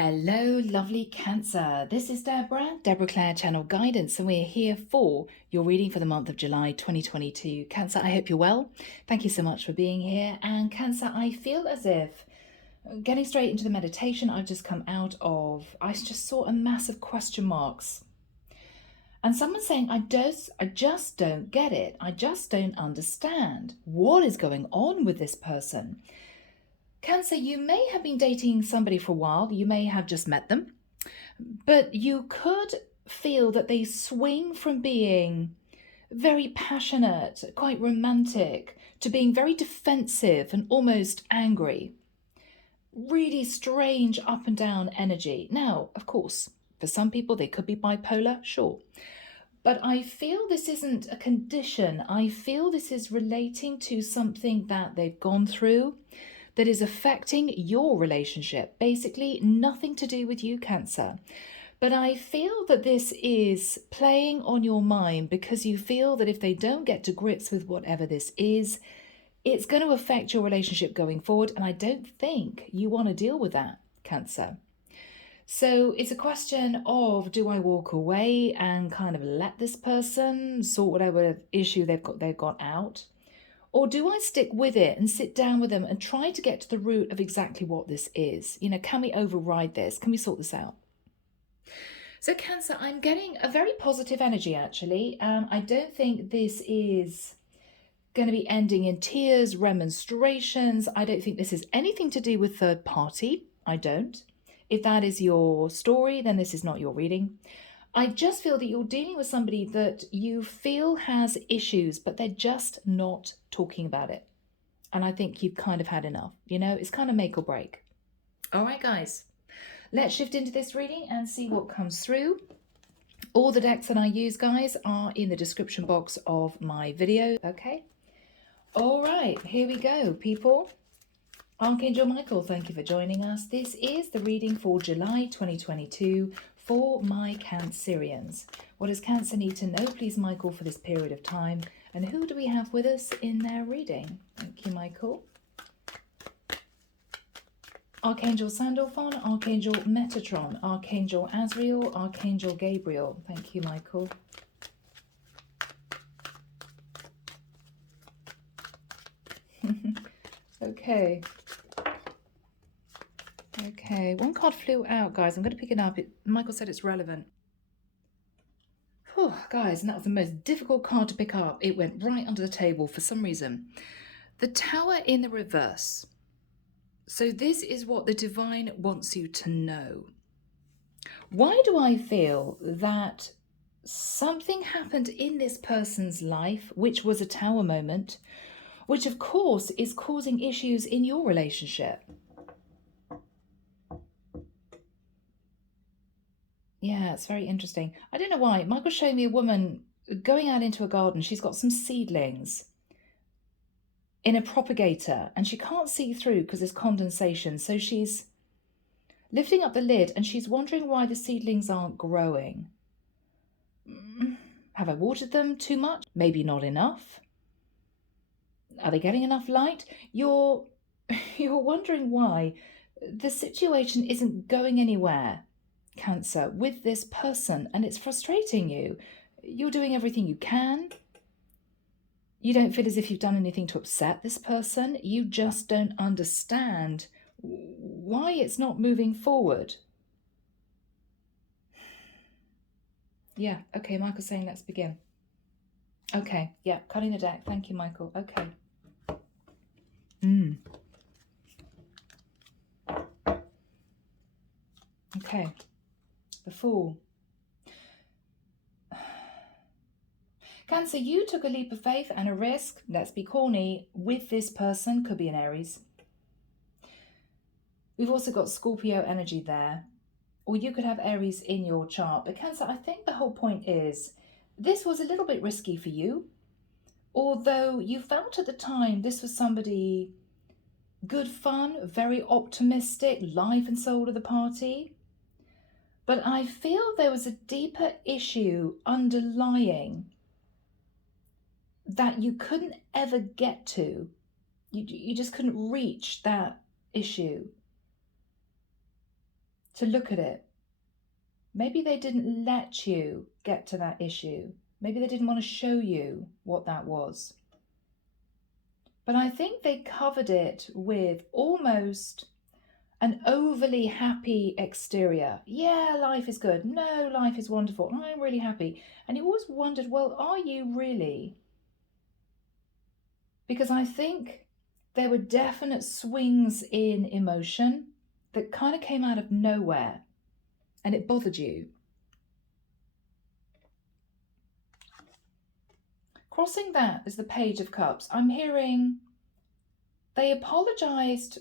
Hello, lovely Cancer. This is Deborah Clare Channel Guidance, and we're here for your reading for the month of July 2022. Cancer, I hope you're well. Thank you so much for being here. And Cancer, I feel as if getting straight into the meditation I've just come out of, I just saw a massive question marks. And someone's saying, I just don't get it. I just don't understand. What is going on with this person? Cancer, you may have been dating somebody for a while. You may have just met them. But you could feel that they swing from being very passionate, quite romantic, to being very defensive and almost angry. Really strange up and down energy. Now, of course, for some people, they could be bipolar, sure. But I feel this isn't a condition. I feel this is relating to something that they've gone through that is affecting your relationship. Basically, nothing to do with you, Cancer. But I feel that this is playing on your mind because you feel that if they don't get to grips with whatever this is, it's going to affect your relationship going forward. And I don't think you want to deal with that, Cancer. So it's a question of, do I walk away and kind of let this person sort whatever issue they've got out? Or do I stick with it and sit down with them and try to get to the root of exactly what this is? You know, can we override this? Can we sort this out? So Cancer, I'm getting a very positive energy, actually. I don't think this is going to be ending in tears, remonstrations. I don't think this is anything to do with third party. I don't. If that is your story, then this is not your reading. I just feel that you're dealing with somebody that you feel has issues, but they're just not talking about it. And I think you've kind of had enough. You know, it's kind of make or break. All right, guys, let's shift into this reading and see what comes through. All the decks that I use, guys, are in the description box of my video. Okay. All right, here we go, people. Archangel Michael, thank you for joining us. This is the reading for July 2022 for my Cancerians. What does Cancer need to know, please, Michael, for this period of time? And who do we have with us in their reading? Thank you, Michael. Archangel Sandalphon, Archangel Metatron, Archangel Azrael, Archangel Gabriel. Thank you, Michael. Okay. Okay, one card flew out, guys. I'm going to pick it up. Michael said it's relevant. Whew, guys, and that was the most difficult card to pick up. It went right under the table for some reason. The Tower in the reverse. So this is what the divine wants you to know. Why do I feel that something happened in this person's life, which was a Tower moment, which of course is causing issues in your relationship? Yeah, it's very interesting. I don't know why. Michael's showing me a woman going out into a garden. She's got some seedlings in a propagator and she can't see through because there's condensation. So she's lifting up the lid and she's wondering why the seedlings aren't growing. Have I watered them too much? Maybe not enough. Are they getting enough light? You're wondering why the situation isn't going anywhere, Cancer, with this person, and it's frustrating you. You're doing everything you can. You don't feel as if you've done anything to upset this person. You just don't understand why it's not moving forward. Yeah, okay, Michael's saying let's begin. Okay, yeah, cutting the deck. Thank you, Michael. Okay. Okay. The Fool. Cancer, you took a leap of faith and a risk, let's be corny, with this person. Could be an Aries. We've also got Scorpio energy there. Or you could have Aries in your chart. But Cancer, I think the whole point is this was a little bit risky for you. Although you felt at the time this was somebody good fun, very optimistic, life and soul of the party. But I feel there was a deeper issue underlying that you couldn't ever get to. You just couldn't reach that issue. to look at it. Maybe they didn't let you get to that issue. Maybe they didn't want to show you what that was. But I think they covered it with almost an overly happy exterior. Yeah, life is good. No, life is wonderful. I'm really happy. And you always wondered, well, are you really? Because I think there were definite swings in emotion that kind of came out of nowhere, and it bothered you. Crossing that is the Page of Cups. I'm hearing they apologized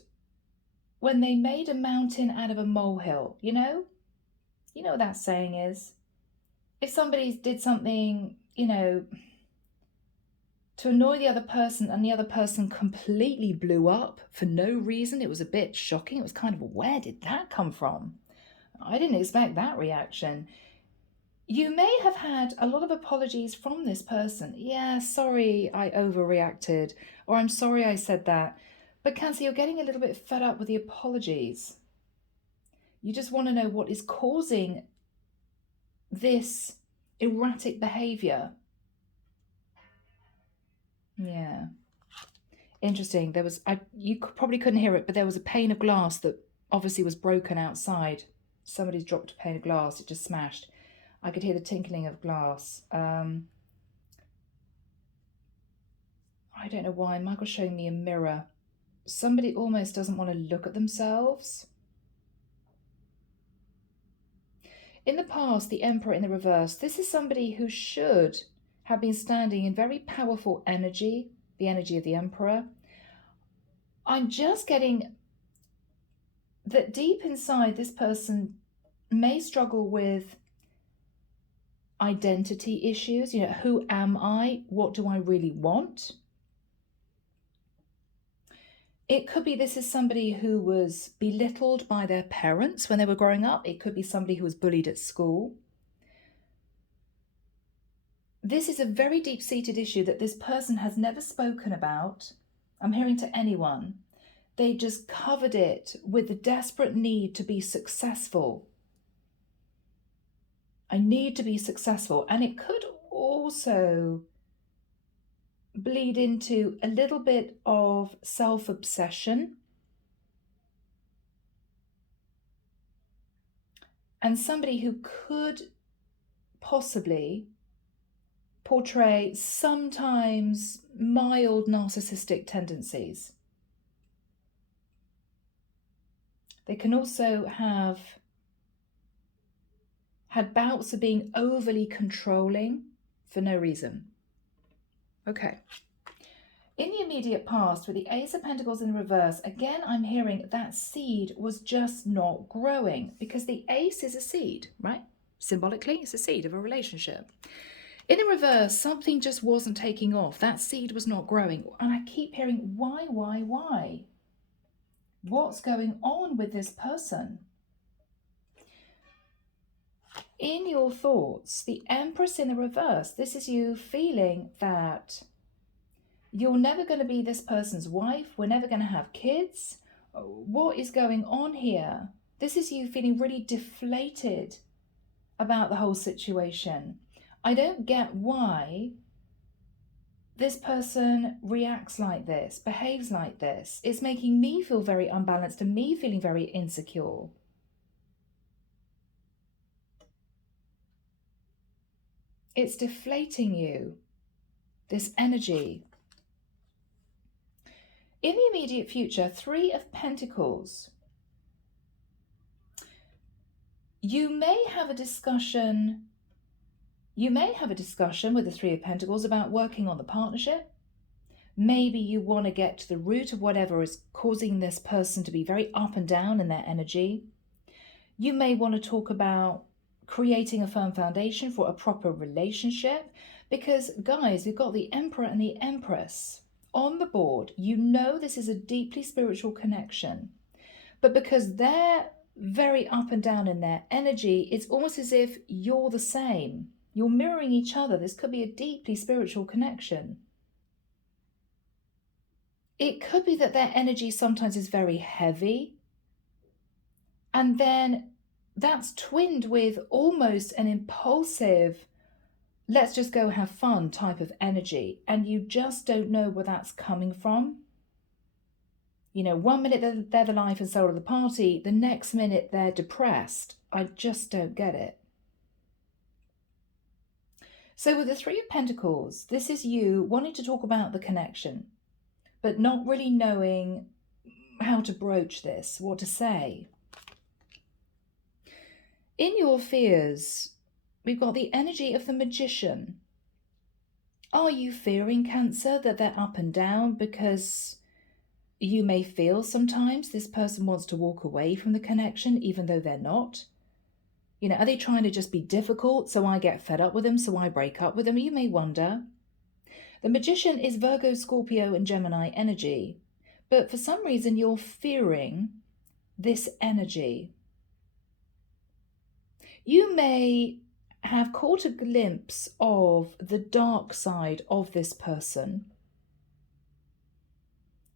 when they made a mountain out of a molehill. You know what that saying is? If somebody did something, to annoy the other person, and the other person completely blew up for no reason, it was a bit shocking. It was kind of, where did that come from? I didn't expect that reaction. You may have had a lot of apologies from this person. Yeah, sorry I overreacted, or I'm sorry I said that. But Cancer, you're getting a little bit fed up with the apologies. You just want to know what is causing this erratic behavior. Yeah. Interesting. You probably couldn't hear it, but there was a pane of glass that obviously was broken outside. Somebody's dropped a pane of glass. It just smashed. I could hear the tinkling of glass. I don't know why. Michael's showing me a mirror. Somebody almost doesn't want to look at themselves. In the past, the Emperor in the reverse, this is somebody who should have been standing in very powerful energy, the energy of the Emperor. I'm just getting that deep inside, this person may struggle with identity issues. Who am I? What do I really want? It could be this is somebody who was belittled by their parents when they were growing up. It could be somebody who was bullied at school. This is a very deep-seated issue that this person has never spoken about, I'm hearing, to anyone. They just covered it with the desperate need to be successful. I need to be successful. And it could also bleed into a little bit of self-obsession. And somebody who could possibly portray sometimes mild narcissistic tendencies. They can also have had bouts of being overly controlling for no reason. Okay. In the immediate past, with the Ace of Pentacles in the reverse, again, I'm hearing that seed was just not growing, because the Ace is a seed, right? Symbolically, it's a seed of a relationship. In the reverse, something just wasn't taking off. That seed was not growing. And I keep hearing, why? What's going on with this person? In your thoughts, the Empress in the reverse, this is you feeling that you're never going to be this person's wife. We're never going to have kids. What is going on here? This is you feeling really deflated about the whole situation. I don't get why this person reacts like this, behaves like this. It's making me feel very unbalanced and me feeling very insecure. It's deflating you, this energy. In the immediate future, Three of Pentacles. You may have a discussion with the Three of Pentacles about working on the partnership. Maybe you want to get to the root of whatever is causing this person to be very up and down in their energy. You may want to talk about creating a firm foundation for a proper relationship, because, guys, we've got the Emperor and the Empress on the board. This is a deeply spiritual connection, but because they're very up and down in their energy, it's almost as if you're the same. You're mirroring each other. This could be a deeply spiritual connection. It could be that their energy sometimes is very heavy, and then that's twinned with almost an impulsive, let's just go have fun type of energy. And you just don't know where that's coming from. You know, 1 minute they're the life and soul of the party, the next minute they're depressed. I just don't get it. So with the Three of Pentacles, this is you wanting to talk about the connection, but not really knowing how to broach this, what to say. In your fears, we've got the energy of the Magician. Are you fearing, Cancer, that they're up and down because you may feel sometimes this person wants to walk away from the connection even though they're not? You know, are they trying to just be difficult so I get fed up with them, so I break up with them? You may wonder. The Magician is Virgo, Scorpio, and Gemini energy. But for some reason, you're fearing this energy. You may have caught a glimpse of the dark side of this person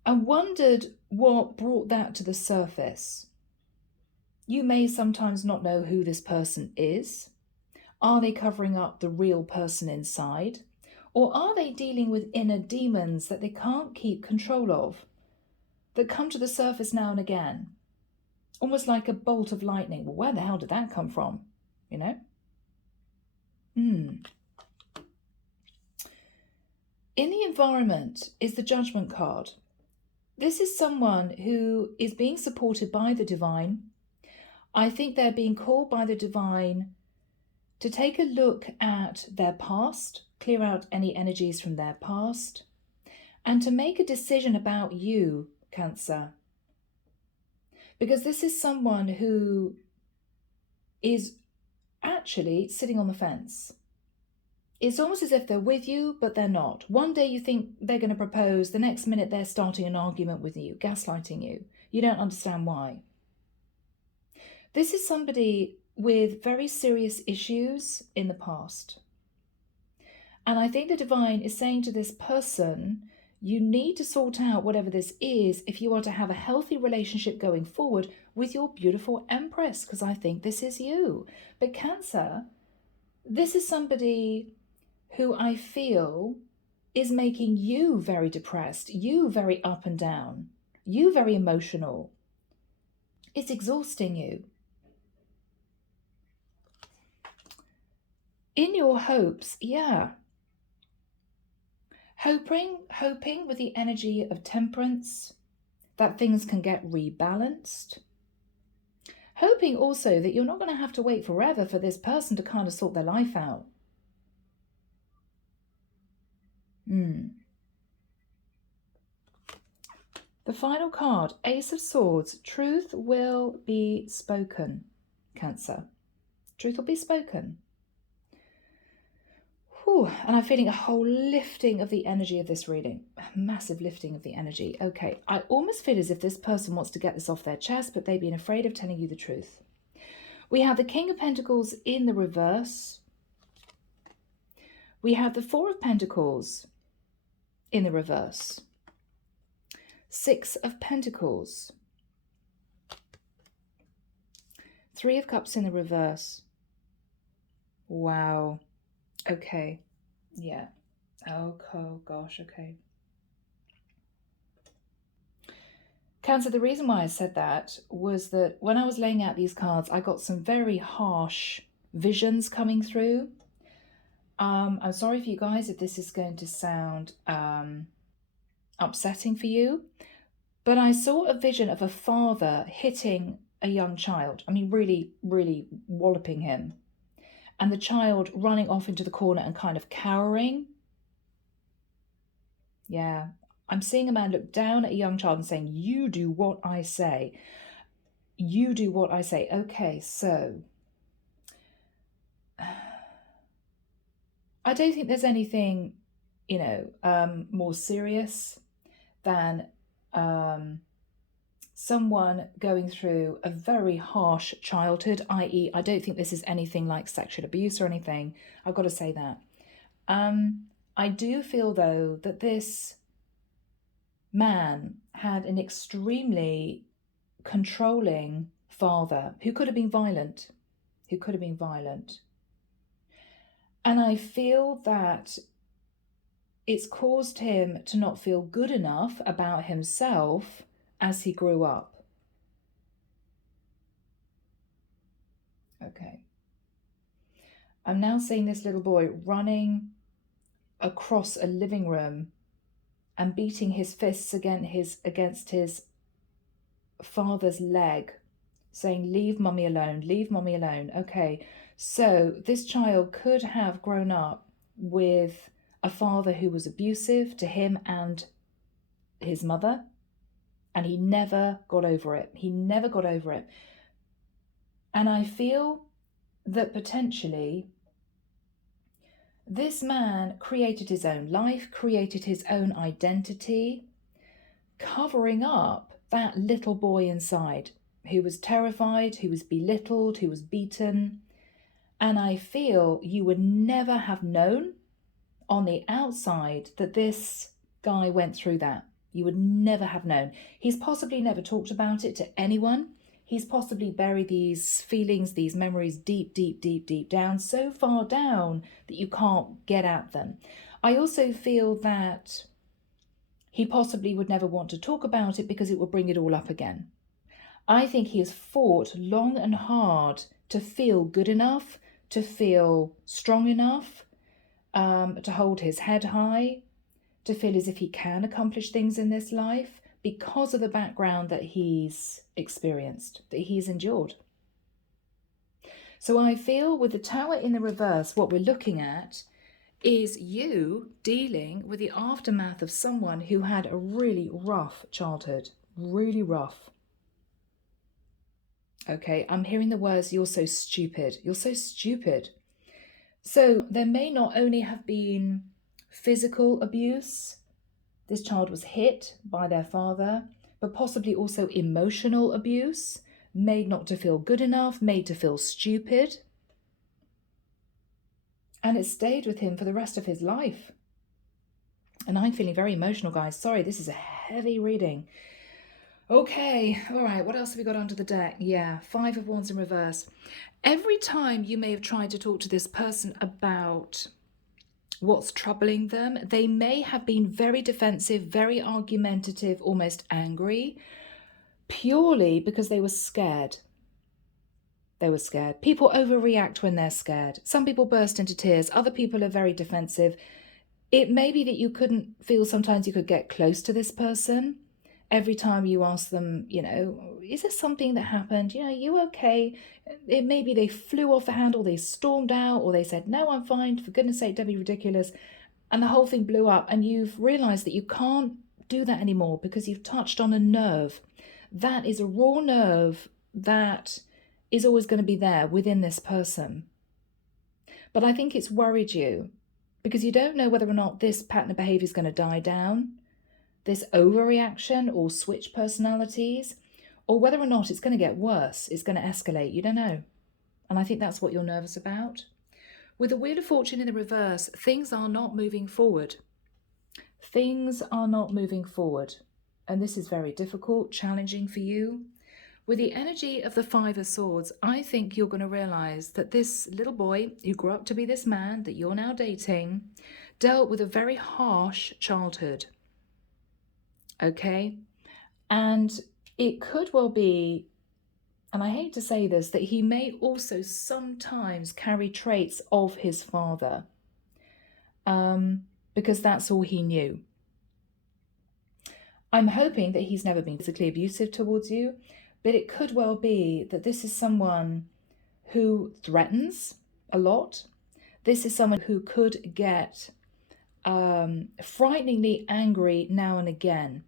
and wondered what brought that to the surface. You may sometimes not know who this person is. Are they covering up the real person inside? Or are they dealing with inner demons that they can't keep control of, that come to the surface now and again? Almost like a bolt of lightning. Well, where the hell did that come from? You know? In the environment is the Judgment card. This is someone who is being supported by the divine. I think they're being called by the divine to take a look at their past, clear out any energies from their past, and to make a decision about you, Cancer. Because this is someone who is actually sitting on the fence. It's almost as if they're with you, but they're not. One day you think they're going to propose, the next minute they're starting an argument with you, gaslighting you. You don't understand why. This is somebody with very serious issues in the past. And I think the divine is saying to this person, you need to sort out whatever this is if you are to have a healthy relationship going forward with your beautiful Empress, because I think this is you. But Cancer, this is somebody who I feel is making you very depressed, you very up and down, you very emotional. It's exhausting you. In your hopes, yeah. Hoping with the energy of Temperance that things can get rebalanced. Hoping also that you're not going to have to wait forever for this person to kind of sort their life out. The final card, Ace of Swords. Truth will be spoken, Cancer. Truth will be spoken. And I'm feeling a whole lifting of the energy of this reading. A massive lifting of the energy. Okay, I almost feel as if this person wants to get this off their chest, but they've been afraid of telling you the truth. We have the King of Pentacles in the reverse. We have the Four of Pentacles in the reverse. Six of Pentacles. Three of Cups in the reverse. Wow. Okay. Yeah. Oh gosh. Okay. Cancer, the reason why I said that was that when I was laying out these cards, I got some very harsh visions coming through. I'm sorry for you guys if this is going to sound upsetting for you, but I saw a vision of a father hitting a young child. I mean, really, really walloping him. And the child running off into the corner and kind of cowering. Yeah. I'm seeing a man look down at a young child and saying, you do what I say. You do what I say. Okay, so I don't think there's anything, you know, more serious than someone going through a very harsh childhood, i.e. I don't think this is anything like sexual abuse or anything. I've got to say that. I do feel, though, that this man had an extremely controlling father who could have been violent, And I feel that it's caused him to not feel good enough about himself as he grew up. Okay. I'm now seeing this little boy running across a living room and beating his fists against his father's leg, saying, "Leave mummy alone, leave mummy alone." Okay, so this child could have grown up with a father who was abusive to him and his mother, and he never got over it. And I feel that potentially this man created his own life, created his own identity, covering up that little boy inside who was terrified, who was belittled, who was beaten. And I feel you would never have known on the outside that this guy went through that. You would never have known. He's possibly never talked about it to anyone. He's possibly buried these feelings, these memories deep down, so far down that you can't get at them. I also feel that he possibly would never want to talk about it because it will bring it all up again. I think he has fought long and hard to feel good enough, to feel strong enough, to hold his head high, to feel as if he can accomplish things in this life because of the background that he's experienced, that he's endured. So I feel with the Tower in the reverse, what we're looking at is you dealing with the aftermath of someone who had a really rough childhood, really rough. Okay, I'm hearing the words, "You're so stupid, you're so stupid." So there may not only have been physical abuse, this child was hit by their father, but possibly also emotional abuse, made not to feel good enough, made to feel stupid. And it stayed with him for the rest of his life. And I'm feeling very emotional, guys. Sorry, this is a heavy reading. Okay, all right, what else have we got under the deck? Yeah, 5 of Wands in reverse. Every time you may have tried to talk to this person about what's troubling them, they may have been very defensive, very argumentative, almost angry, purely because they were scared. They were scared. People overreact when they're scared. Some people burst into tears. Other people are very defensive. It may be that you couldn't feel sometimes you could get close to this person. Every time you ask them, is there something that happened? Are you okay? It may be they flew off the handle, they stormed out, or they said, "No, I'm fine. For goodness sake, don't be ridiculous." And the whole thing blew up, and you've realized that you can't do that anymore because you've touched on a nerve. That is a raw nerve that is always going to be there within this person. But I think it's worried you because you don't know whether or not this pattern of behavior is going to die down, this overreaction or switch personalities, or whether or not it's going to get worse, it's going to escalate. You don't know. And I think that's what you're nervous about. With the Wheel of Fortune in the reverse, things are not moving forward. Things are not moving forward. And this is very difficult, challenging for you. With the energy of the 5 of Swords, I think you're going to realize that this little boy who grew up to be this man that you're now dating dealt with a very harsh childhood. Okay? And it could well be, and I hate to say this, that he may also sometimes carry traits of his father, because that's all he knew. I'm hoping that he's never been physically abusive towards you, but it could well be that this is someone who threatens a lot. This is someone who could get frighteningly angry now and again.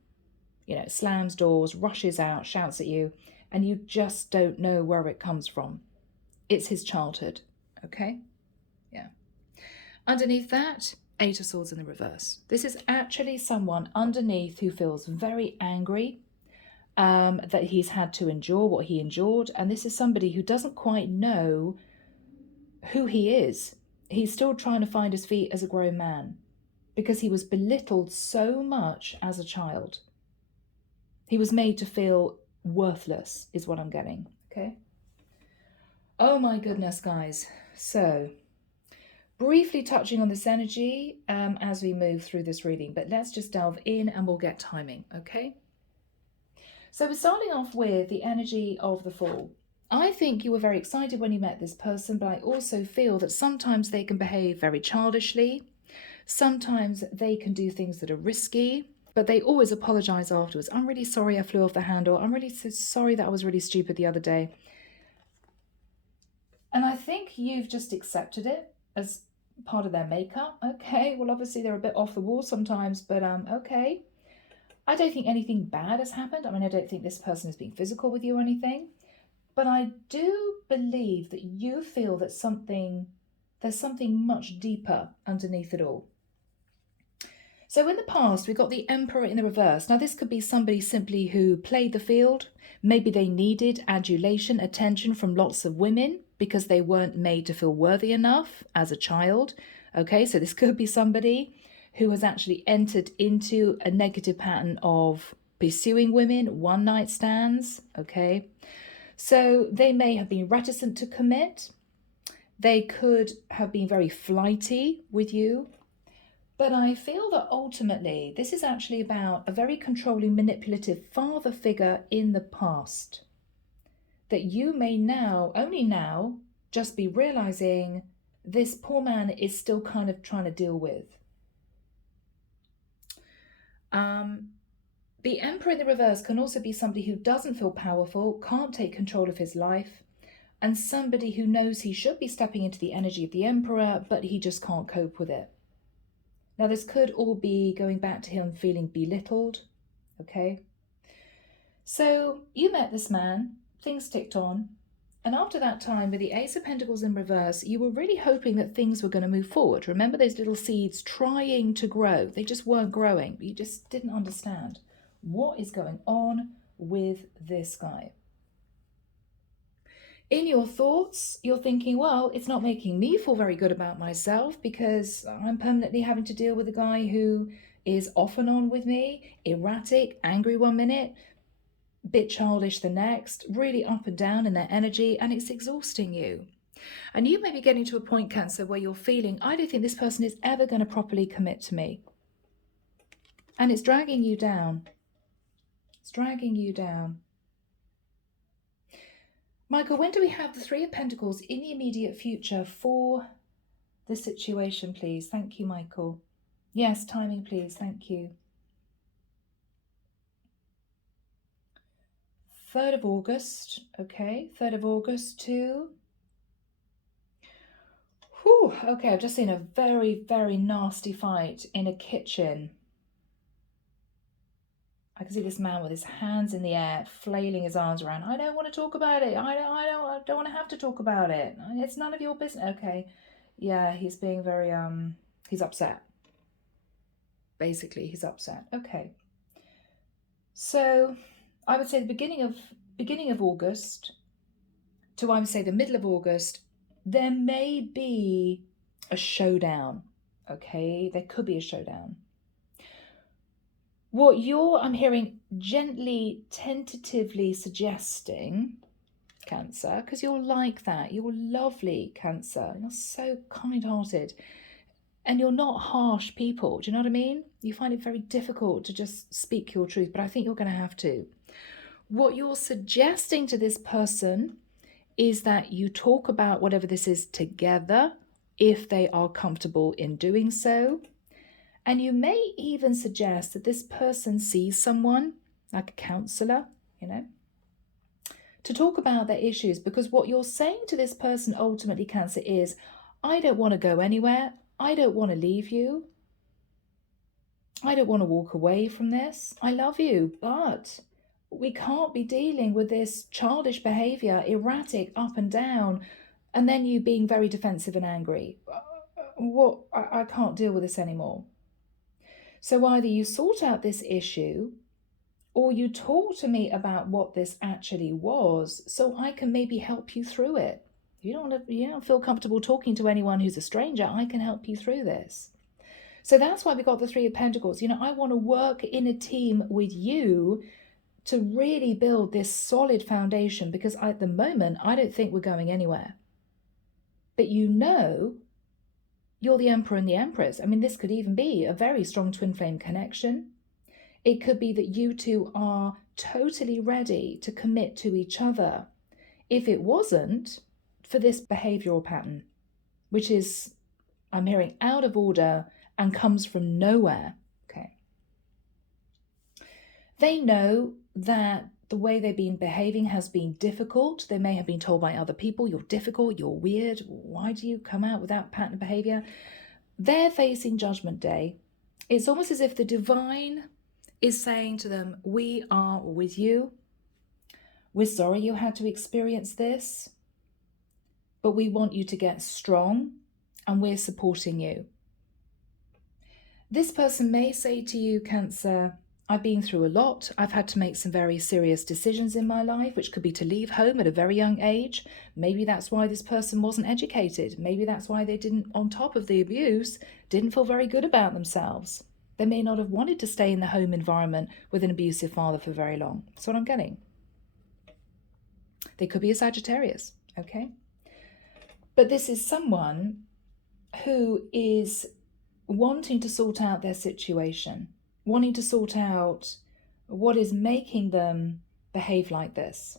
Slams doors, rushes out, shouts at you, and you just don't know where it comes from. It's his childhood, okay? Yeah. Underneath that, 8 of Swords in the reverse. This is actually someone underneath who feels very angry that he's had to endure what he endured. And this is somebody who doesn't quite know who he is. He's still trying to find his feet as a grown man because he was belittled so much as a child. He was made to feel worthless, is what I'm getting, Okay. Oh my goodness, guys. So, briefly touching on this energy as we move through this reading, but let's just delve in and we'll get timing, okay? So we're starting off with the energy of the Fool. I think you were very excited when you met this person, but I also feel that sometimes they can behave very childishly. Sometimes they can do things that are risky, but they always apologize afterwards. I'm really sorry I flew off the handle. I'm really so sorry that I was really stupid the other day. And I think you've just accepted it as part of their makeup. Okay, well, obviously they're a bit off the wall sometimes, but okay. I don't think anything bad has happened. I mean, I don't think this person is being physical with you or anything, but I do believe that you feel that there's something much deeper underneath it all. So in the past, we got the Emperor in the reverse. Now, this could be somebody simply who played the field. Maybe they needed adulation, attention from lots of women because they weren't made to feel worthy enough as a child. Okay, so this could be somebody who has actually entered into a negative pattern of pursuing women, one-night stands. Okay, so they may have been reticent to commit. They could have been very flighty with you. But I feel that ultimately this is actually about a very controlling, manipulative father figure in the past that you may now, only now, just be realizing this poor man is still kind of trying to deal with. The Emperor in the reverse can also be somebody who doesn't feel powerful, can't take control of his life, and somebody who knows he should be stepping into the energy of the Emperor, but he just can't cope with it. Now, this could all be going back to him feeling belittled, okay? So you met this man, things ticked on, and after that time with the Ace of Pentacles in reverse, you were really hoping that things were going to move forward. Remember those little seeds trying to grow? They just weren't growing. You just didn't understand what is going on with this guy. In your thoughts, you're thinking, well, it's not making me feel very good about myself because I'm permanently having to deal with a guy who is off and on with me, erratic, angry one minute, bit childish the next, really up and down in their energy, and it's exhausting you. And you may be getting to a point, Cancer, where you're feeling, I don't think this person is ever going to properly commit to me. And it's dragging you down. It's dragging you down. Michael, when do we have the Three of Pentacles in the immediate future for the situation, please? Thank you, Michael. Yes, timing, please. Thank you. 3rd of August. Okay, 3rd of August to... Whew, okay, I've just seen a very, very nasty fight in a kitchen. I can see this man with his hands in the air, flailing his arms around. I don't want to talk about it. I don't want to have to talk about it. It's none of your business. Okay. Yeah, he's being very, he's upset. Basically, he's upset. Okay. So I would say the beginning of August to, I would say, the middle of August, there may be a showdown. Okay. There could be a showdown. What I'm hearing gently, tentatively suggesting, Cancer, because you're like that. You're lovely, Cancer. You're so kind-hearted. And you're not harsh people. Do you know what I mean? You find it very difficult to just speak your truth, but I think you're going to have to. What you're suggesting to this person is that you talk about whatever this is together, if they are comfortable in doing so. And you may even suggest that this person sees someone, like a counselor, to talk about their issues. Because what you're saying to this person ultimately, Cancer, is, I don't want to go anywhere. I don't want to leave you. I don't want to walk away from this. I love you, but we can't be dealing with this childish behavior, erratic, up and down, and then you being very defensive and angry. I can't deal with this anymore. So either you sort out this issue or you talk to me about what this actually was so I can maybe help you through it. If you don't feel comfortable talking to anyone who's a stranger, I can help you through this. So that's why we got the Three of Pentacles. I want to work in a team with you to really build this solid foundation, because at the moment, I don't think we're going anywhere. But you know, you're the Emperor and the Empress. I mean, this could even be a very strong twin flame connection. It could be that you two are totally ready to commit to each other if it wasn't for this behavioral pattern, which is, I'm hearing, out of order and comes from nowhere. Okay. They know that the way they've been behaving has been difficult. They may have been told by other people, you're difficult, you're weird, why do you come out with that pattern of behavior? They're facing Judgment Day. It's almost as if the divine is saying to them, we are with you. We're sorry you had to experience this, but we want you to get strong and we're supporting you. This person may say to you, Cancer, I've been through a lot. I've had to make some very serious decisions in my life, which could be to leave home at a very young age. Maybe that's why this person wasn't educated. Maybe that's why they didn't, on top of the abuse, didn't feel very good about themselves. They may not have wanted to stay in the home environment with an abusive father for very long. That's what I'm getting. They could be a Sagittarius, okay? But this is someone who is wanting to sort out their situation, wanting to sort out what is making them behave like this.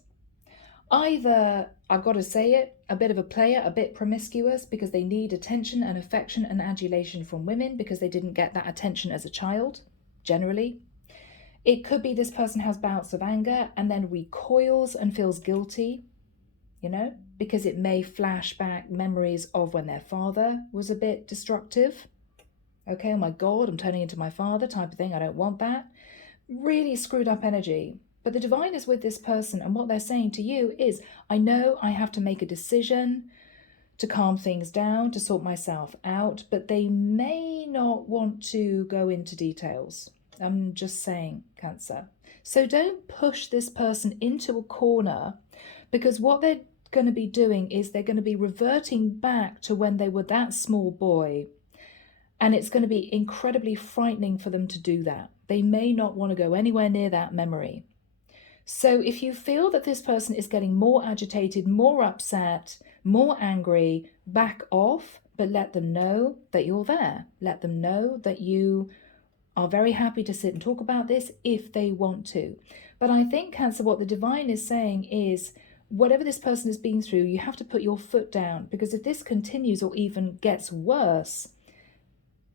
Either, I've got to say it, a bit of a player, a bit promiscuous because they need attention and affection and adulation from women because they didn't get that attention as a child, generally. It could be this person has bouts of anger and then recoils and feels guilty, you know, because it may flash back memories of when their father was a bit destructive. Okay, oh my God, I'm turning into my father type of thing. I don't want that. Really screwed up energy. But the divine is with this person, and what they're saying to you is, I know I have to make a decision to calm things down, to sort myself out, but they may not want to go into details. I'm just saying, Cancer. So don't push this person into a corner, because what they're going to be doing is they're going to be reverting back to when they were that small boy. And it's going to be incredibly frightening for them to do that. They may not want to go anywhere near that memory. So if you feel that this person is getting more agitated, more upset, more angry, back off, but let them know that you're there. Let them know that you are very happy to sit and talk about this if they want to. But I think, Cancer, what the divine is saying is, whatever this person has been through, you have to put your foot down, because if this continues or even gets worse,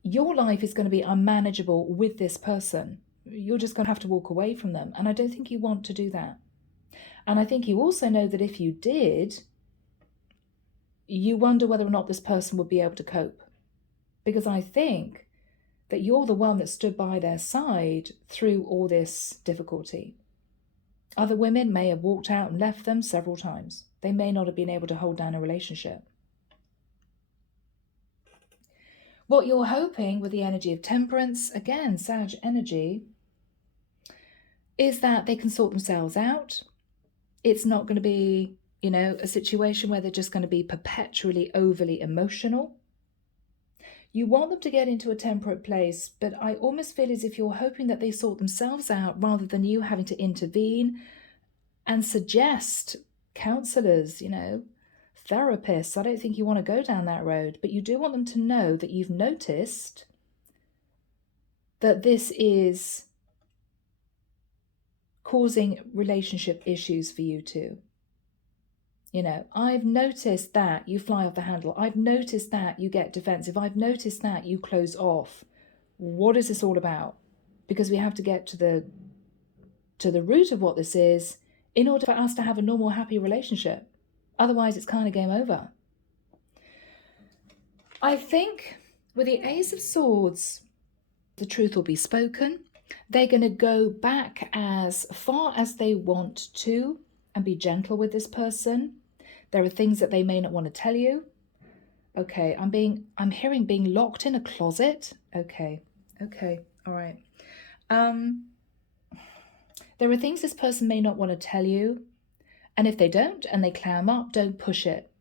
your life is going to be unmanageable with this person. You're just going to have to walk away from them. And I don't think you want to do that. And I think you also know that if you did, you wonder whether or not this person would be able to cope. Because I think that you're the one that stood by their side through all this difficulty. Other women may have walked out and left them several times. They may not have been able to hold down a relationship. What you're hoping with the energy of Temperance, again, Sag energy, is that they can sort themselves out. It's not going to be, you know, a situation where they're just going to be perpetually overly emotional. You want them to get into a temperate place, but I almost feel as if you're hoping that they sort themselves out rather than you having to intervene and suggest counselors, you know, therapists. I don't think you want to go down that road, but you do want them to know that you've noticed that this is causing relationship issues for you two. You know, I've noticed that you fly off the handle. I've noticed that you get defensive. I've noticed that you close off. What is this all about? Because we have to get to the root of what this is in order for us to have a normal, happy relationship. Otherwise, it's kind of game over. I think with the Ace of Swords, the truth will be spoken. They're going to go back as far as they want to and be gentle with this person. There are things that they may not want to tell you. Okay, I'm hearing being locked in a closet. Okay, all right. There are things this person may not want to tell you. And if they don't and they clam up, don't push it.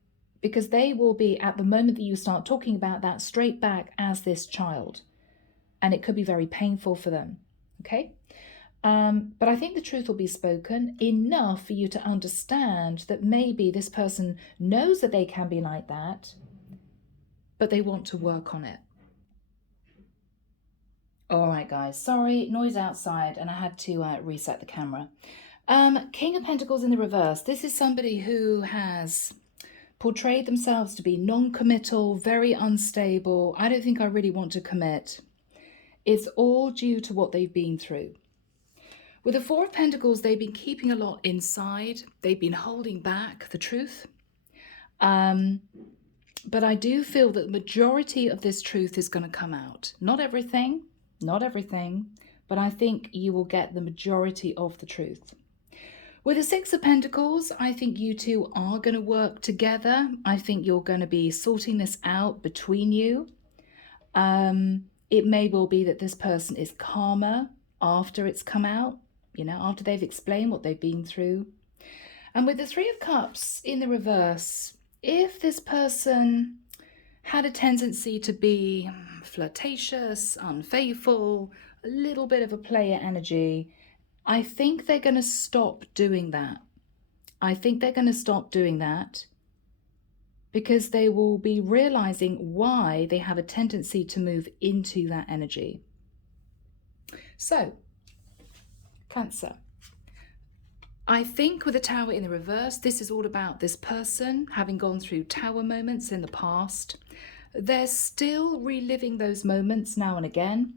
Because they will be, at the moment that you start talking about that, straight back as this child. And it could be very painful for them. Okay? But I think the truth will be spoken enough for you to understand that maybe this person knows that they can be like that, but they want to work on it. All right, guys, sorry, noise outside, and I had to reset the camera. King of Pentacles in the reverse. This is somebody who has portrayed themselves to be non-committal, very unstable. I don't think I really want to commit. It's all due to what they've been through. With the Four of Pentacles, they've been keeping a lot inside. They've been holding back the truth. But I do feel that the majority of this truth is going to come out. Not everything, but I think you will get the majority of the truth. With the Six of Pentacles, I think you two are going to work together. I think you're going to be sorting this out between you. It may well be that this person is calmer after it's come out, you know, after they've explained what they've been through. And with the Three of Cups in the reverse, if this person had a tendency to be flirtatious, unfaithful, a little bit of a player energy, I think they're going to stop doing that. I think they're going to stop doing that because they will be realizing why they have a tendency to move into that energy. So, Cancer. I think with the Tower in the reverse, this is all about this person having gone through Tower moments in the past. They're still reliving those moments now and again.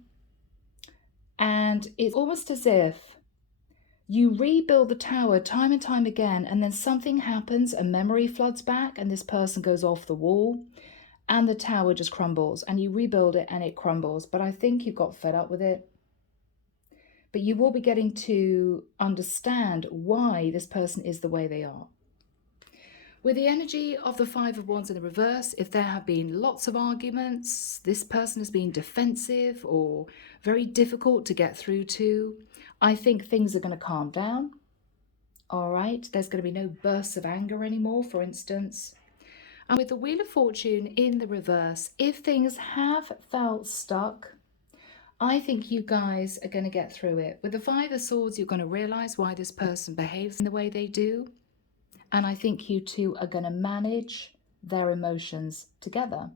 And it's almost as if you rebuild the tower time and time again, and then something happens, a memory floods back, and this person goes off the wall, and the tower just crumbles, and you rebuild it and it crumbles. But I think you've got fed up with it. But you will be getting to understand why this person is the way they are. With the energy of the Five of Wands in the reverse, if there have been lots of arguments, this person has been defensive or very difficult to get through to, I think things are going to calm down. All right, there's going to be no bursts of anger anymore, for instance. And with the Wheel of Fortune in the reverse, if things have felt stuck, I think you guys are going to get through it. With the Five of Swords, you're going to realize why this person behaves in the way they do. And I think you two are going to manage their emotions together.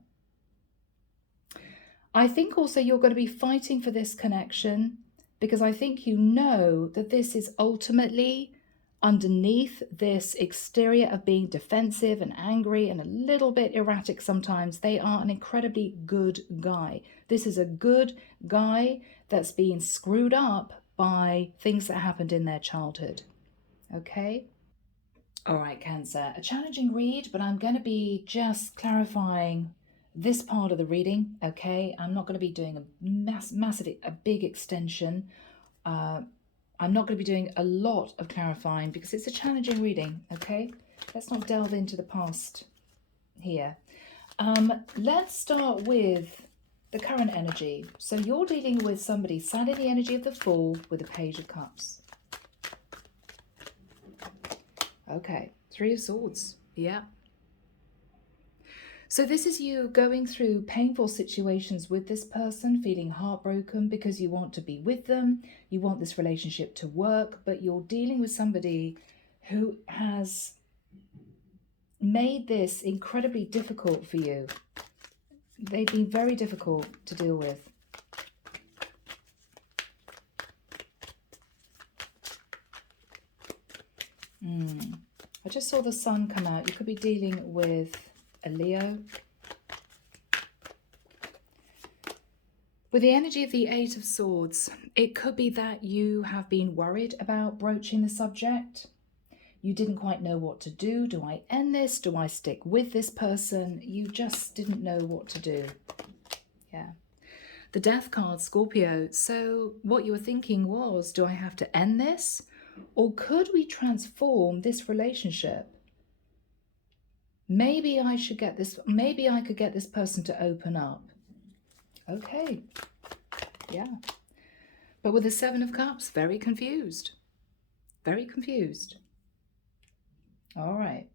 I think also you're going to be fighting for this connection because I think you know that this is ultimately underneath this exterior of being defensive and angry and a little bit erratic sometimes. They are an incredibly good guy. This is a good guy that's being screwed up by things that happened in their childhood. Okay? All right, Cancer. A challenging read, but I'm going to be just clarifying this part of the reading, okay? I'm not going to be doing a big extension. I'm not going to be doing a lot of clarifying because it's a challenging reading, okay? Let's not delve into the past here. Let's start with the current energy. So you're dealing with somebody sat in the energy of the Fool with the Page of Cups. Okay, Three of Swords, yeah. So this is you going through painful situations with this person, feeling heartbroken because you want to be with them, you want this relationship to work, but you're dealing with somebody who has made this incredibly difficult for you. They've been very difficult to deal with. I just saw the Sun come out. You could be dealing with a Leo. With the energy of the Eight of Swords, it could be that you have been worried about broaching the subject. You didn't quite know what to do. Do I end this? Do I stick with this person? You just didn't know what to do. Yeah. The Death card, Scorpio. So what you were thinking was, do I have to end this? Or could we transform this relationship? Maybe I should get this, maybe I could get this person to open up. Okay, yeah. But with the Seven of Cups, very confused. Very confused. All right.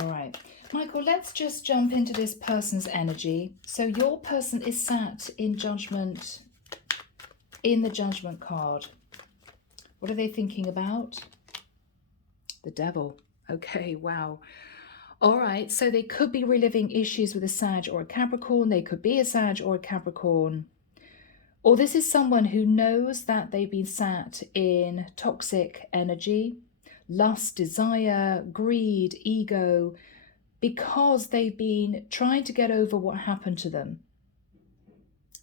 All right. Michael, let's just jump into this person's energy. So your person is sat in Judgment, in the Judgment card. What are they thinking about? The Devil. Okay, wow. All right, so they could be reliving issues with a Sag or a Capricorn. They could be a Sag or a Capricorn. Or this is someone who knows that they've been sat in toxic energy, lust, desire, greed, ego, because they've been trying to get over what happened to them.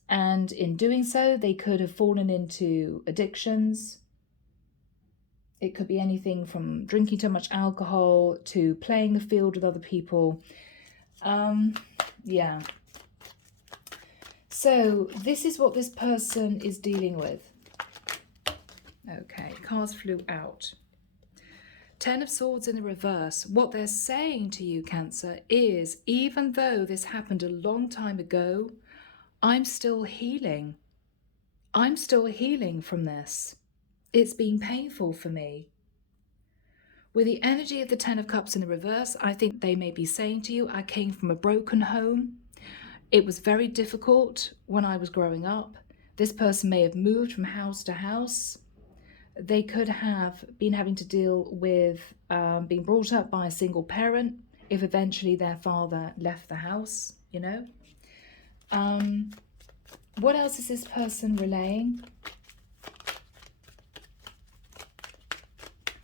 And in doing so, they could have fallen into addictions. It could be anything from drinking too much alcohol to playing the field with other people. Yeah. So this is what this person is dealing with. Okay, cards flew out. 10 of Swords in the reverse. What they're saying to you, Cancer, is even though this happened a long time ago, I'm still healing. I'm still healing from this. It's been painful for me. With the energy of the 10 of Cups in the reverse, I think they may be saying to you, I came from a broken home. It was very difficult when I was growing up. This person may have moved from house to house. They could have been having to deal with being brought up by a single parent if eventually their father left the house, you know. What else is this person relaying?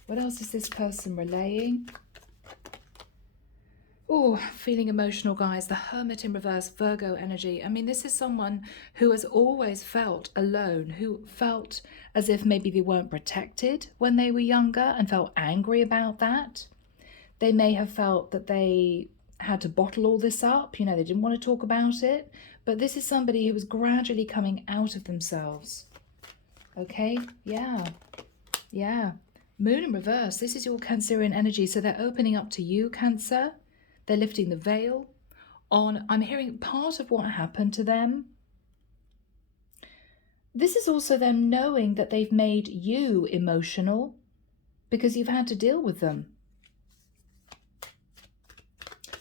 What else is this person relaying? Oh, feeling emotional, guys. The Hermit in reverse, Virgo energy. I mean, this is someone who has always felt alone, who felt as if maybe they weren't protected when they were younger and felt angry about that. They may have felt that they had to bottle all this up. You know, they didn't want to talk about it. But this is somebody who was gradually coming out of themselves. Okay, yeah. Moon in reverse. This is your Cancerian energy. So they're opening up to you, Cancer. They're lifting the veil on, I'm hearing part of what happened to them. This is also them knowing that they've made you emotional because you've had to deal with them.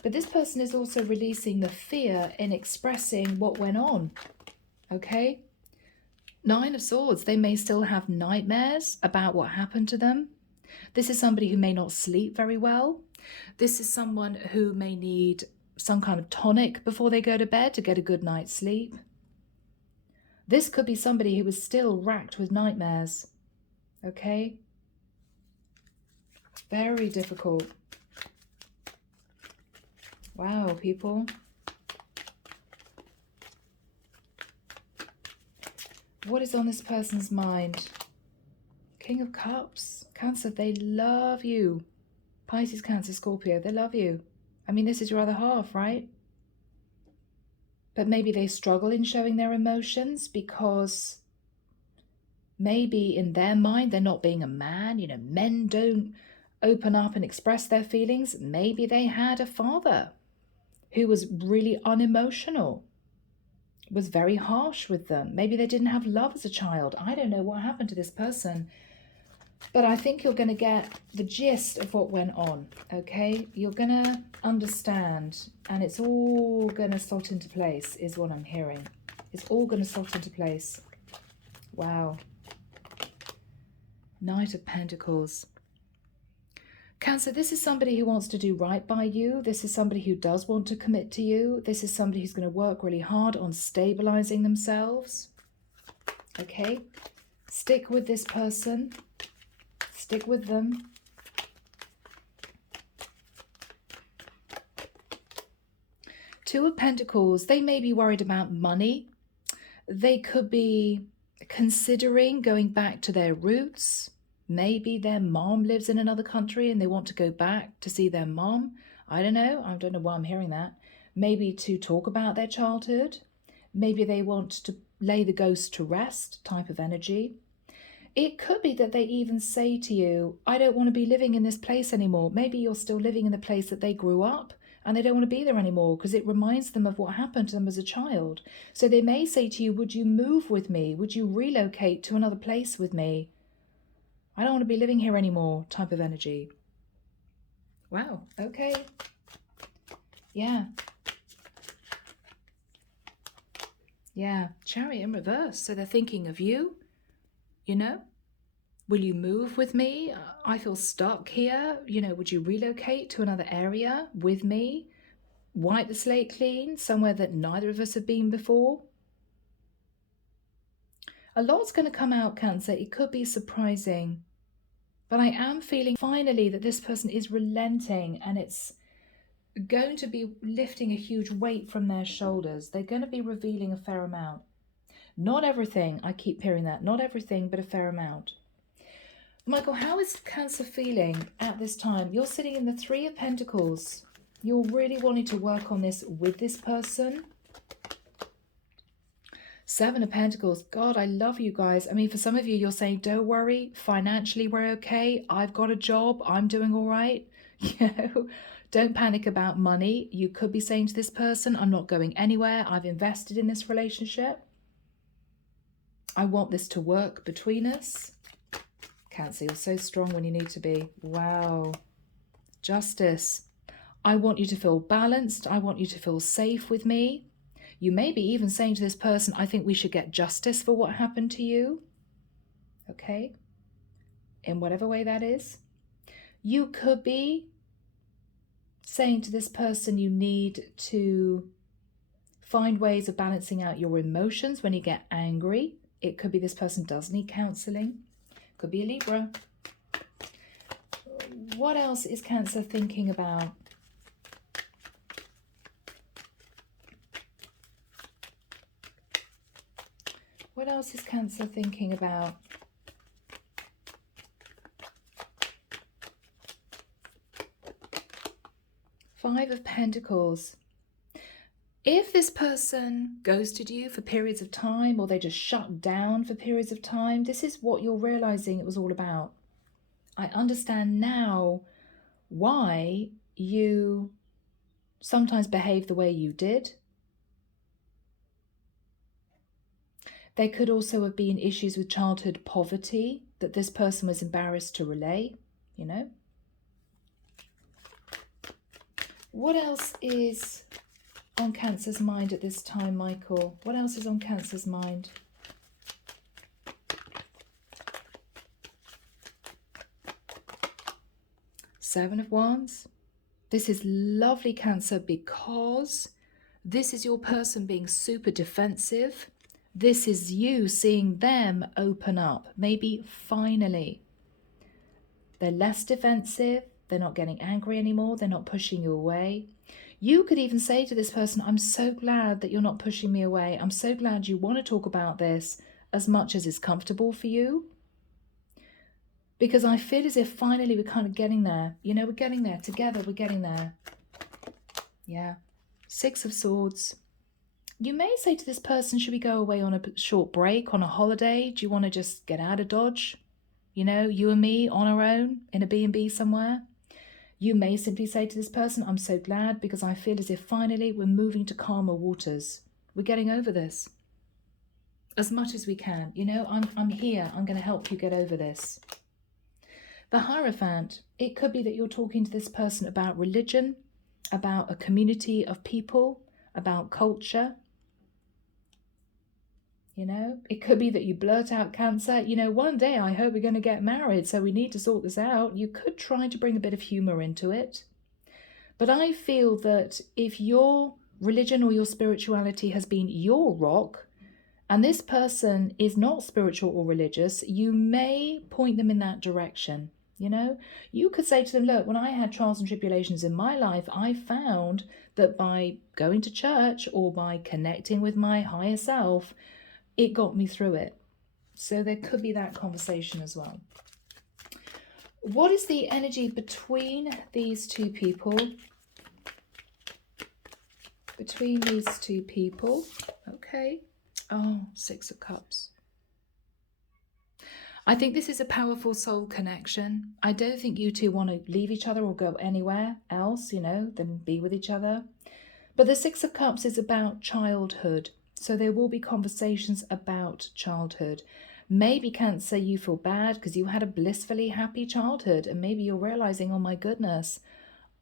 But this person is also releasing the fear in expressing what went on. Okay? 9 of Swords. They may still have nightmares about what happened to them. This is somebody who may not sleep very well. This is someone who may need some kind of tonic before they go to bed to get a good night's sleep. This could be somebody who is still racked with nightmares. Okay? Very difficult. Wow, people. What is on this person's mind? King of Cups. Cancer, they love you. Pisces, Cancer, Scorpio, they love you. I mean, this is your other half, right? But maybe they struggle in showing their emotions because maybe in their mind they're not being a man. You know, men don't open up and express their feelings. Maybe they had a father who was really unemotional, was very harsh with them. Maybe they didn't have love as a child. I don't know what happened to this person. But I think you're going to get the gist of what went on, okay? You're going to understand, and it's all going to slot into place, is what I'm hearing. It's all going to slot into place. Wow. Knight of Pentacles. Cancer, this is somebody who wants to do right by you. This is somebody who does want to commit to you. This is somebody who's going to work really hard on stabilizing themselves. Okay? Stick with this person. Stick with them. Two of Pentacles, they may be worried about money. They could be considering going back to their roots. Maybe their mom lives in another country and they want to go back to see their mom. I don't know. I don't know why I'm hearing that. Maybe to talk about their childhood. Maybe they want to lay the ghost to rest type of energy. It could be that they even say to you, I don't want to be living in this place anymore. Maybe you're still living in the place that they grew up and they don't want to be there anymore because it reminds them of what happened to them as a child. So they may say to you, would you move with me? Would you relocate to another place with me? I don't want to be living here anymore type of energy. Wow, okay. Yeah. Yeah, Chariot in reverse. So they're thinking of you, you know? Will you move with me? I feel stuck here. You know, would you relocate to another area with me? Wipe the slate clean, somewhere that neither of us have been before? A lot's going to come out, Cancer. It could be surprising. But I am feeling finally that this person is relenting, and it's going to be lifting a huge weight from their shoulders. They're going to be revealing a fair amount. Not everything, I keep hearing that. Not everything, but a fair amount. Michael, how is Cancer feeling at this time? You're sitting in the Three of Pentacles. You're really wanting to work on this with this person. Seven of Pentacles. God, I love you guys. I mean, for some of you, you're saying, don't worry, financially we're okay. I've got a job. I'm doing all right. You know, don't panic about money. You could be saying to this person, I'm not going anywhere. I've invested in this relationship. I want this to work between us. Cancer, you're so strong when you need to be. Wow. Justice. I want you to feel balanced. I want you to feel safe with me. You may be even saying to this person, I think we should get justice for what happened to you. Okay? In whatever way that is. You could be saying to this person you need to find ways of balancing out your emotions when you get angry. It could be this person does need counseling. Could be a Libra. What else is Cancer thinking about? What else is Cancer thinking about? Five of Pentacles. If this person ghosted you for periods of time, or they just shut down for periods of time, this is what you're realizing it was all about. I understand now why you sometimes behave the way you did. There could also have been issues with childhood poverty that this person was embarrassed to relay, you know. What else is on Cancer's mind at this time, Michael? What else is on Cancer's mind? Seven of Wands. This is lovely, Cancer, because this is your person being super defensive. This is you seeing them open up, maybe finally. They're less defensive. They're not getting angry anymore. They're not pushing you away. You could even say to this person, I'm so glad that you're not pushing me away. I'm so glad you want to talk about this as much as is comfortable for you. Because I feel as if finally we're kind of getting there. You know, we're getting there together. We're getting there. Yeah. Six of Swords. You may say to this person, should we go away on a short break, on a holiday? Do you want to just get out of Dodge? You know, you and me on our own in a B&B somewhere? You may simply say to this person, I'm so glad because I feel as if finally we're moving to calmer waters. We're getting over this. As much as we can. You know, I'm here. I'm going to help you get over this. The Hierophant. It could be that you're talking to this person about religion, about a community of people, about culture. You know, it could be that you blurt out, Cancer, you know, one day I hope we're going to get married, so we need to sort this out. You could try to bring a bit of humor into it. But I feel that if your religion or your spirituality has been your rock, and this person is not spiritual or religious, you may point them in that direction. You know, you could say to them, look, when I had trials and tribulations in my life, I found that by going to church or by connecting with my higher self, it got me through it. So there could be that conversation as well. What is the energy between these two people? Between these two people. Okay. Oh, Six of Cups. I think this is a powerful soul connection. I don't think you two want to leave each other or go anywhere else, you know, than be with each other. But the Six of Cups is about childhood. So there will be conversations about childhood. Maybe, Cancer, you feel bad because you had a blissfully happy childhood, and maybe you're realizing, oh my goodness,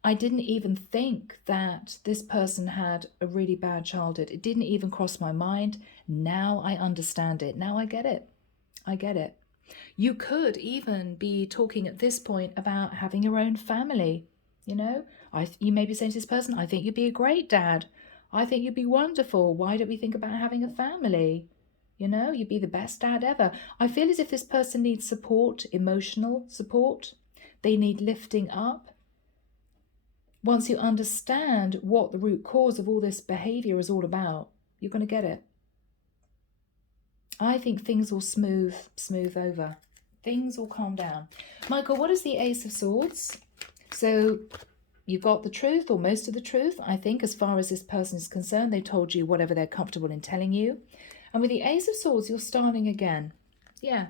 I didn't even think that this person had a really bad childhood. It didn't even cross my mind. Now I understand it. Now I get it. I get it. You could even be talking at this point about having your own family. You know, you may be saying to this person, I think you'd be a great dad. I think you'd be wonderful. Why don't we think about having a family? You know, you'd be the best dad ever. I feel as if this person needs support, emotional support. They need lifting up. Once you understand what the root cause of all this behavior is all about, you're going to get it. I think things will smooth over. Things will calm down. Michael, what is the Ace of Swords? So you've got the truth, or most of the truth, I think, as far as this person is concerned. They told you whatever they're comfortable in telling you. And with the Ace of Swords, you're starting again. Yeah.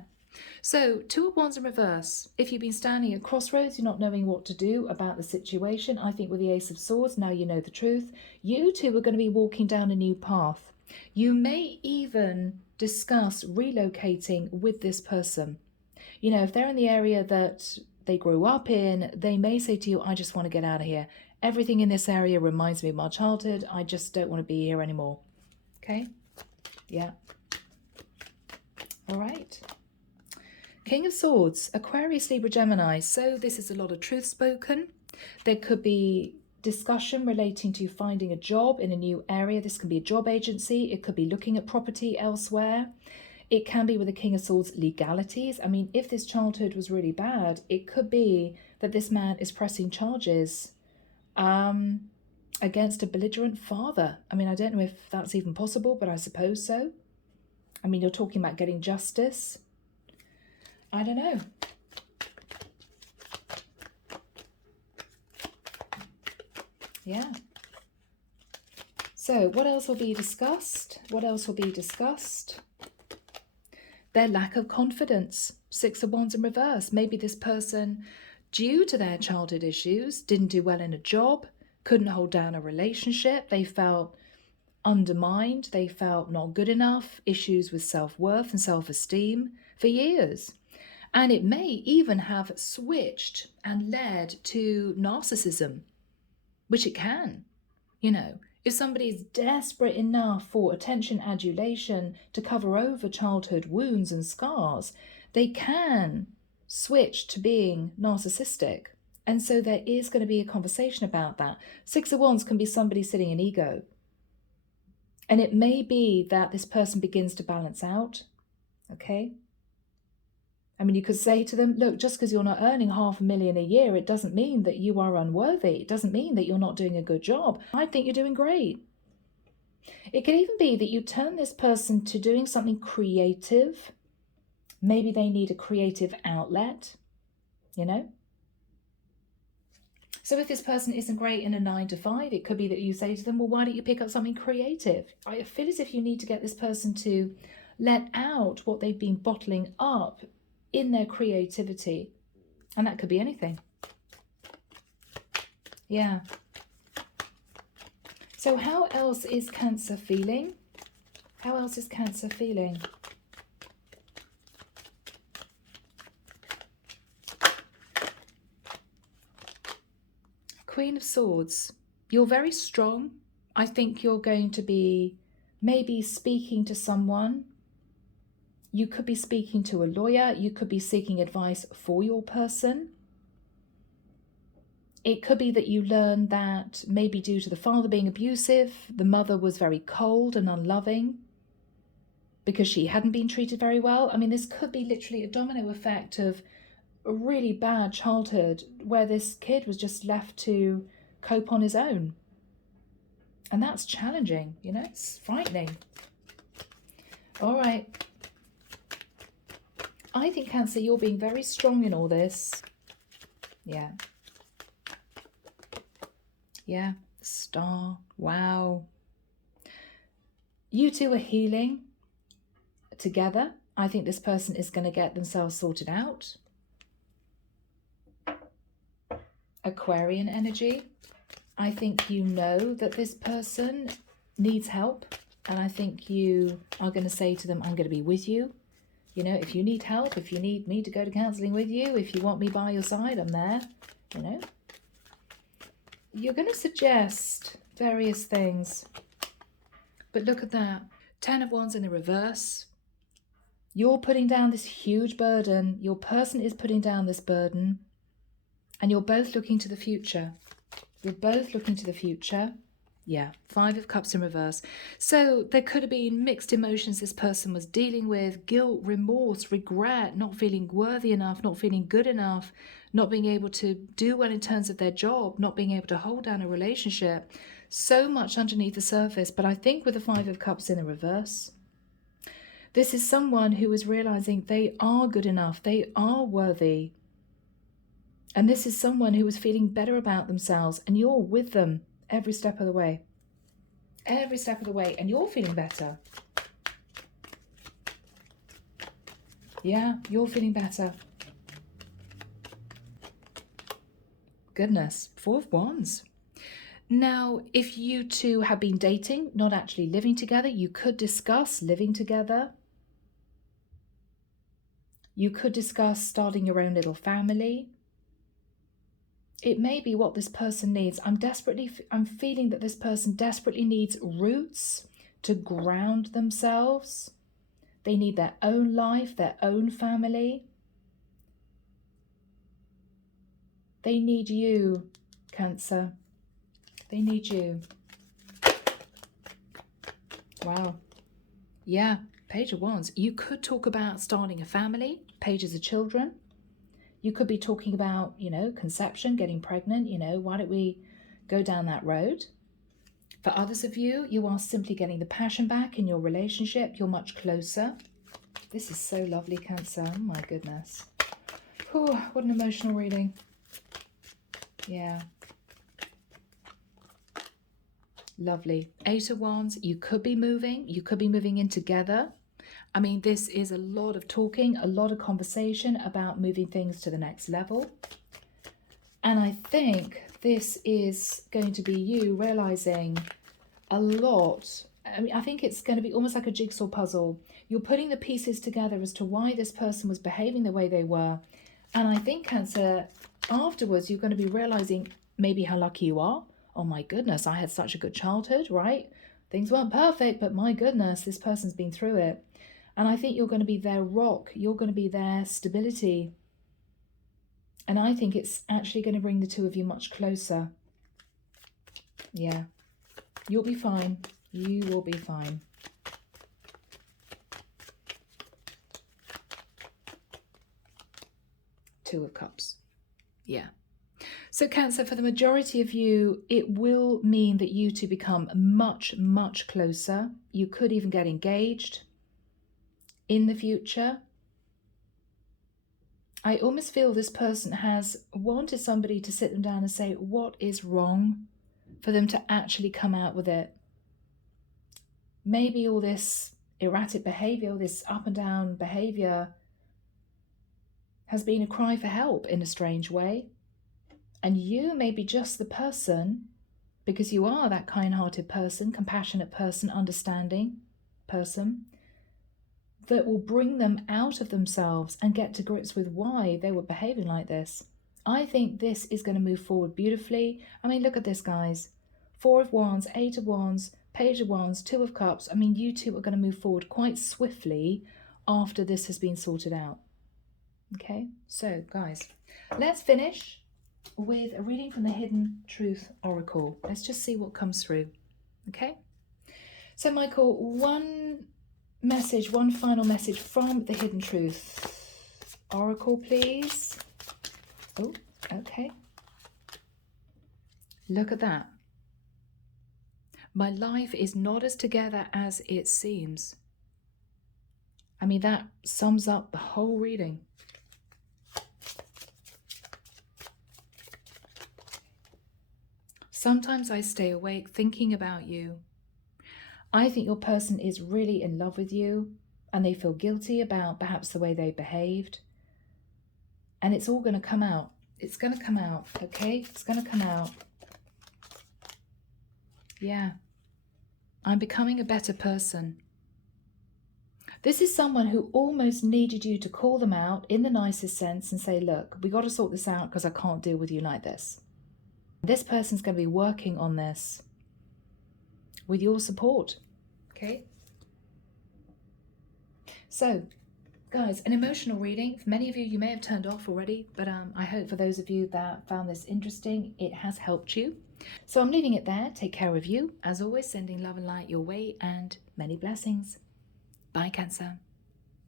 So, Two of Wands in reverse. If you've been standing at crossroads, you're not knowing what to do about the situation, I think with the Ace of Swords, now you know the truth. You two are going to be walking down a new path. You may even discuss relocating with this person. You know, if they're in the area that they grew up in, they may say to you, I just want to get out of here. Everything in this area reminds me of my childhood. I just don't want to be here anymore. Okay? Yeah. All right. King of Swords, Aquarius, Libra, Gemini. So this is a lot of truth spoken. There could be discussion relating to finding a job in a new area. This can be a job agency. It could be looking at property elsewhere. It can be with the King of Swords, legalities. I mean, if this childhood was really bad, it could be that this man is pressing charges against a belligerent father. I mean, I don't know if that's even possible, but I suppose so. I mean, you're talking about getting justice. I don't know. Yeah. So what else will be discussed? What else will be discussed? Their lack of confidence. Six of Wands in reverse. Maybe this person, due to their childhood issues, didn't do well in a job, couldn't hold down a relationship. They felt undermined. They felt not good enough. Issues with self-worth and self-esteem for years. And it may even have switched and led to narcissism, which it can. You know, if somebody is desperate enough for attention, adulation to cover over childhood wounds and scars, they can switch to being narcissistic. And so there is going to be a conversation about that. Six of Wands can be somebody sitting in ego. And it may be that this person begins to balance out. Okay? I mean, you could say to them, look, just because you're not earning $500,000 a year, it doesn't mean that you are unworthy. It doesn't mean that you're not doing a good job. I think you're doing great. It could even be that you turn this person to doing something creative. Maybe they need a creative outlet, you know? So if this person isn't great in a 9-to-5, it could be that you say to them, well, why don't you pick up something creative? I feel as if you need to get this person to let out what they've been bottling up in their creativity. And that could be anything. Yeah. So how else is Cancer feeling? How else is Cancer feeling? Queen of Swords. You're very strong. I think you're going to be maybe speaking to someone. You could be speaking to a lawyer. You could be seeking advice for your person. It could be that you learn that maybe due to the father being abusive, the mother was very cold and unloving because she hadn't been treated very well. I mean, this could be literally a domino effect of a really bad childhood where this kid was just left to cope on his own. And that's challenging, you know, it's frightening. All right. I think, Cancer, you're being very strong in all this. Yeah. Yeah. Star. Wow. You two are healing together. I think this person is going to get themselves sorted out. Aquarian energy. I think you know that this person needs help. And I think you are going to say to them, I'm going to be with you. You know, if you need help, if you need me to go to counselling with you, if you want me by your side, I'm there, you know. You're going to suggest various things. But look at that. 10 of Wands in the reverse. You're putting down this huge burden. Your person is putting down this burden. And you're both looking to the future. You're both looking to the future. Yeah, 5 of Cups in reverse. So there could have been mixed emotions this person was dealing with. Guilt, remorse, regret, not feeling worthy enough, not feeling good enough, not being able to do well in terms of their job, not being able to hold down a relationship. So much underneath the surface. But I think with the 5 of Cups in the reverse, this is someone who is realizing they are good enough. They are worthy. And this is someone who is feeling better about themselves. And you're with them every step of the way. Every step of the way. And you're feeling better. Yeah, you're feeling better. Goodness, 4 of Wands. Now, if you two have been dating, not actually living together, you could discuss living together. You could discuss starting your own little family. It may be what this person needs. I'm feeling that this person desperately needs roots to ground themselves. They need their own life, their own family. They need you, Cancer. They need you. Wow. Yeah, Page of Wands. You could talk about starting a family, pages of children. You could be talking about, you know, conception, getting pregnant, you know, why don't we go down that road? For others of you, you are simply getting the passion back in your relationship. You're much closer. This is so lovely, Cancer. Oh my goodness. Whew, what an emotional reading. Yeah. Lovely. 8 of Wands. You could be moving. You could be moving in together. I mean, this is a lot of talking, a lot of conversation about moving things to the next level. And I think this is going to be you realizing a lot. I mean, I think it's going to be almost like a jigsaw puzzle. You're putting the pieces together as to why this person was behaving the way they were. And I think, Cancer, afterwards, you're going to be realizing maybe how lucky you are. Oh my goodness, I had such a good childhood, right? Things weren't perfect, but my goodness, this person's been through it. And I think you're going to be their rock. You're going to be their stability. And I think it's actually going to bring the two of you much closer. Yeah. You'll be fine. You will be fine. Two of Cups. Yeah. So Cancer, for the majority of you, it will mean that you two become much, much closer. You could even get engaged in the future. I almost feel this person has wanted somebody to sit them down and say what is wrong, for them to actually come out with it. Maybe all this erratic behavior, all this up and down behavior has been a cry for help in a strange way. And you may be just the person, because you are that kind-hearted person, compassionate person, understanding person, that will bring them out of themselves and get to grips with why they were behaving like this. I think this is going to move forward beautifully. I mean, look at this, guys. 4 of Wands, 8 of Wands, Page of Wands, 2 of Cups. I mean, you two are going to move forward quite swiftly after this has been sorted out. Okay, so guys, let's finish with a reading from the Hidden Truth Oracle. Let's just see what comes through. Okay, so Michael, one final message from the Hidden Truth Oracle, please. Oh, okay. Look at that. My life is not as together as it seems. I mean, that sums up the whole reading. Sometimes I stay awake thinking about you. I think your person is really in love with you and they feel guilty about perhaps the way they behaved. And it's all going to come out. It's going to come out, okay? It's going to come out. Yeah. I'm becoming a better person. This is someone who almost needed you to call them out in the nicest sense and say, look, we got to sort this out because I can't deal with you like this. This person's going to be working on this with your support, okay? So, Guys, an emotional reading. For many of you, you may have turned off already, but I hope for those of you that found this interesting, it has helped you. So I'm leaving it there. Take care of you. As always, sending love and light your way and many blessings. Bye, Cancer.